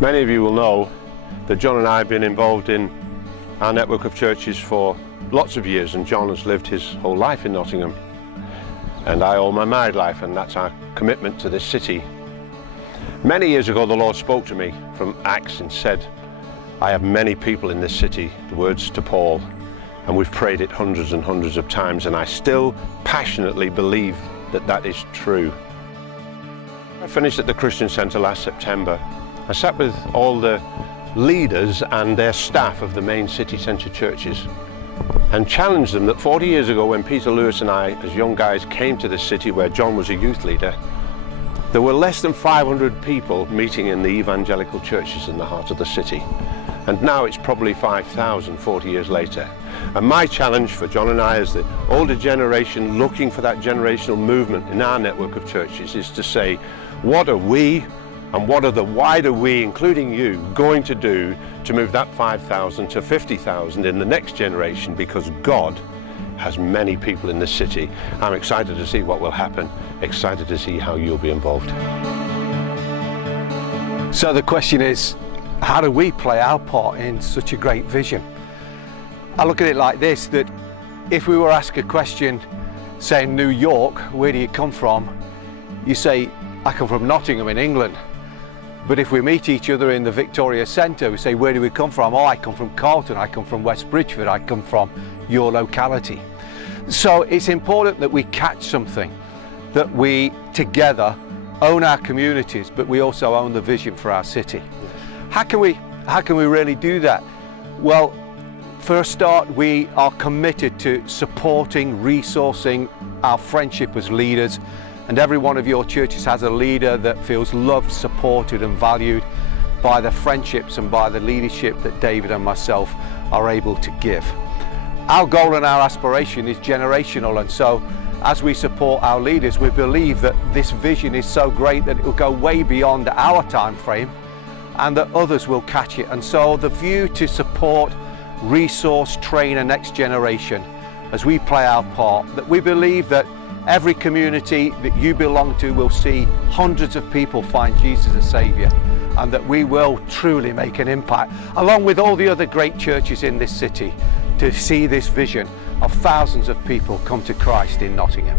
Many of you will know that John and I have been involved in our network of churches for lots of years, and John has lived his whole life in Nottingham, and I all my married life, and that's our commitment to this city. Many years ago the Lord spoke to me from Acts and said, I have many people in this city, the words to Paul, and we've prayed it hundreds and hundreds of times, and I still passionately believe that that is true. I finished at the Christian Centre last September. I sat with all the leaders and their staff of the main city centre churches and challenged them that 40 years ago, when Peter Lewis and I as young guys came to this city where John was a youth leader, there were less than 500 people meeting in the evangelical churches in the heart of the city. And now it's probably 5,000 40 years later. And my challenge for John and I as the older generation looking for that generational movement in our network of churches is to say, what are we and what are the wider we, including you, going to do to move that 5,000 to 50,000 in the next generation, because God has many people in this city. I'm excited to see what will happen, excited to see how you'll be involved. So the question is, how do we play our part in such a great vision? I look at it like this, that if we were asked a question saying New York, where do you come from? You say, I come from Nottingham in England. But if we meet each other in the Victoria Centre, we say, where do we come from? Oh, I come from Carlton, I come from West Bridgford, I come from your locality. So it's important that we catch something, that we together own our communities, but we also own the vision for our city. How can we really do that? Well, for a start, we are committed to supporting, resourcing our friendship as leaders, and every one of your churches has a leader that feels loved, supported and valued by the friendships and by the leadership that David and myself are able to give. Our goal and our aspiration is generational, and so as we support our leaders, we believe that this vision is so great that it will go way beyond our time frame and that others will catch it. And so the view to support, resource, train a next generation as we play our part, that we believe that every community that you belong to will see hundreds of people find Jesus as Saviour, and that we will truly make an impact, along with all the other great churches in this city, to see this vision of thousands of people come to Christ in Nottingham.